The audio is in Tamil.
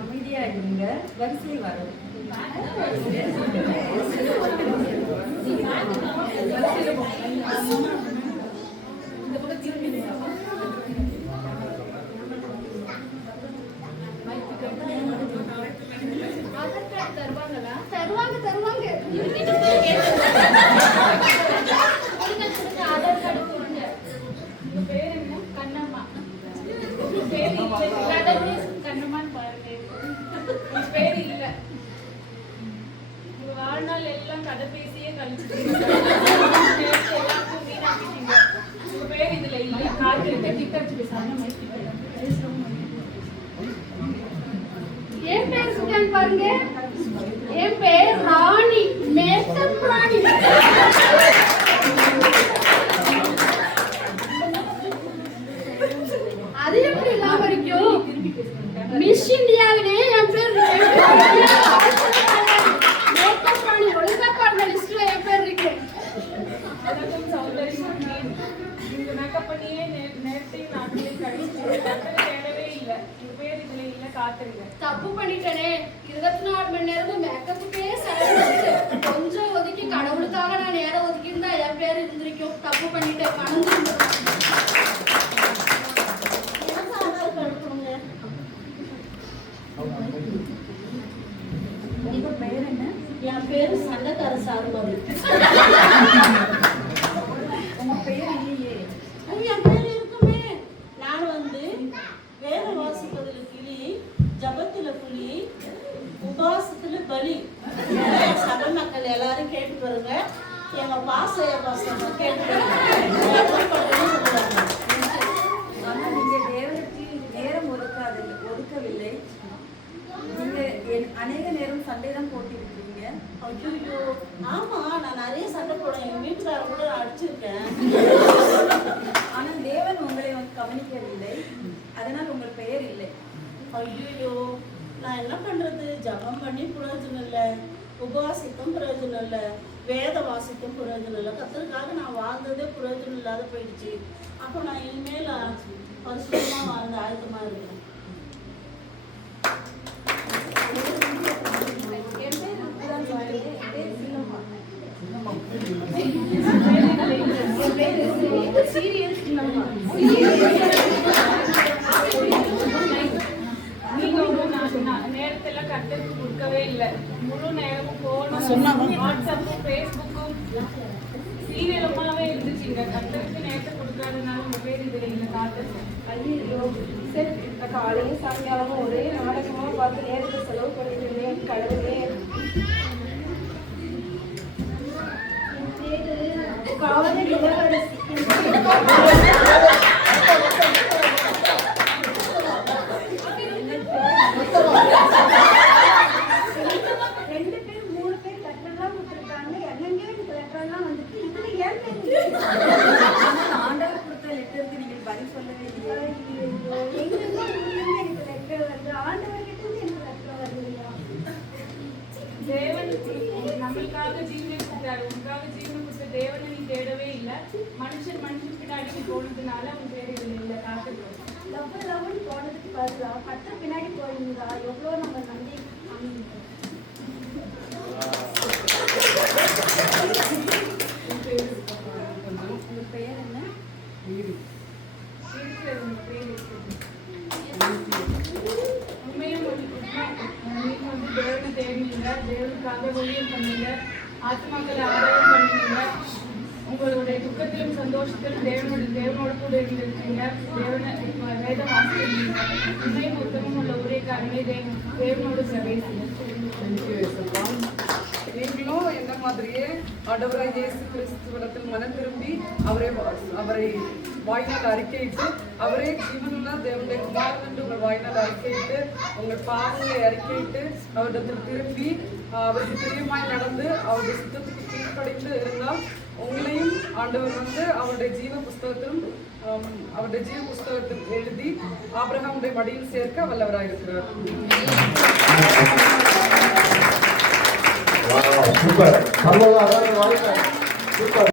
அமைதியா இருங்க, வரிசை வரும். தருவாங்க தருவாங்க. ஆதார் கார்டு கொடுங்க. உங்க பேர் என்ன? கண்ணம்மா. கண்ணம்மான்னு பாருங்க. பேர் இல்ல. உங்க வாழ்நாள் எல்லாம் கதை பேசியே கழிச்சுட்டீங்க. எல்லாருக்கும் வீணாக்கிட்டீங்க. உங்க பேர் இதுல இல்ல. காத்திருக்க டிக்கெட் பேசாம என் பேர் சுகன் பாருங்க. என் பேர் ராணி, மேக்கப் ராணி. அது எப்படி இல்லாம இருக்கும்? மிஸ் இந்தியாவிலே என் பேர் மேக்கப் ராணி. ஒழுங்கா பாருங்க, லிஸ்ட்ல என் பேர் இருக்கு. இந்த மேக்கப் பண்ணியே நேரத்தை நாட்களே கழிச்சு தேடவே இல்லை. உங்க பேர் இதுல இல்ல, காத்துருங்க. தப்பு பண்ணிட்டனே. 24 மணி நேரமும் மேக்கப்புக்கே செலவு. கொஞ்சம் ஒதுக்கி கடவுளுக்காக நான் நேரம் ஒதுக்கியிருந்தா என் பேர் இருந்திருக்கும். தப்பு பண்ணிட்டேன், மறந்து. உங்க பெயர் என்ன? என் பேரு சண்டைக்கார சாருமதி. உங்க பெயர் இல்லையே. என் பேர் இருக்குமே. நான் வேத வாசிப்பதில் கிளி, ஜபத்துல புலி, உபாசத்துல பலி. சபை மக்கள் எல்லாரும் கேட்டு பாருங்க. எங்க பாசம் கேட்டு ஆனா நீங்க தேவனுக்கு நேரம் ஒதுக்கவில்லை. நீங்க அநேக நேரம் சண்டை தான் போட்டிருக்கீங்க. ஐயோ, ஆமா, நான் நிறைய சண்டை போடுவேன். எங்க வீட்டுக்கார கூட அடிச்சிருக்கேன். ஆனா தேவன் உங்களை கவனிக்கவில்லை. அதனால் உங்கள் பெயர் இல்லை. ஐயோ, நான் என்ன பண்றது? ஜபம் பண்ணி பிரயோஜனம் இல்லை, உபவாசித்தும் பிரயோஜனம் இல்லை, வேத வாசித்தும் பிரயோஜனம் இல்லை. கத்தருக்காக நான் வாழ்ந்ததே பிரயோஜனம் இல்லாத போயிடுச்சு. அப்போ நான் இனிமேல் பரிசுத்தமா வாழ்ந்த ஆயத்தமா இருக்கேன். நேரத்துல கட்டத்துக்கு கொடுக்கவே இல்லை. முழு நேரமும் போனும், வாட்ஸ்அப்பும், பேஸ்புக்கும், சீரியலுமாவே இருந்துச்சுங்க. கட்டத்துக்கு நேரத்தை கொடுக்காதனால உங்க பேர் இதுல இல்லை, காத்துருக்கேன். ஐயோ, சரி, காலையும் சாயங்காலமும் ஒரே நாடகமா பார்த்து நேரத்தை செலவு பண்ணிட்டு கடவுளே. காவலர் இளவரசி. ஆண்டவர் கொடுத்த லெட்டருக்கு நீங்கள் பதில் சொல்லவே இல்லை. தேவன் நம்மளுக்காக ஜீவனை கொடுத்தாரு. உனக்காக ஜீவனை கொடுத்த தேவனை நீ தேடவே இல்லை. மனுஷன் பின்னாடி போனதுனால உன் பேர் இதுல இல்லை, காத்துக்கிறோம். லவ் போனதுக்கு பதிலா கட்ட பின்னாடி போயிருந்தா எவ்வளோ நம்ம நம்பி. உங்க பெயர் என்ன? உண்மையும் தேவனை தேடினீங்க, தேவனுக்காக ஊழியம் பண்ணீங்க, ஆத்மாக்களை ஆதாயம் பண்ணீங்க. உங்களுடைய துக்கத்திலும் சந்தோஷத்திலும் தேவனோட கூட இருந்திருக்கீங்க. வேத வாசிக்கிறீங்க. உண்மையும் உத்தமும் உள்ள ஊழியக்காரனே தேவனோட சேவை நீங்களும் என்ன மாதிரியே ஆண்டவராய் இயேசு கிறிஸ்துவிடத்தில் மனம் திரும்பி அவரை வாய்நாள் அறிக்கையிட்டு அவரே ஜீவனுள்ள தேவனுடைய குமாரன் என்று உங்கள் வாய்நாள் அறிக்கையிட்டு உங்கள் பாவங்களை அறிக்கையிட்டு அவரிடத்தில் திரும்பி அவருக்கு பிரியமாய் நடந்து அவருடைய சித்தத்துக்கு கீழ்ப்படைந்து இருந்தால் உங்களையும் ஆண்டவர் அவருடைய ஜீவ புஸ்தகத்தில் எழுதி ஆபிரகாமுடைய மடியில் சேர்க்க வல்லவராயிருக்கிறார். சூப்பர். சூப்பர்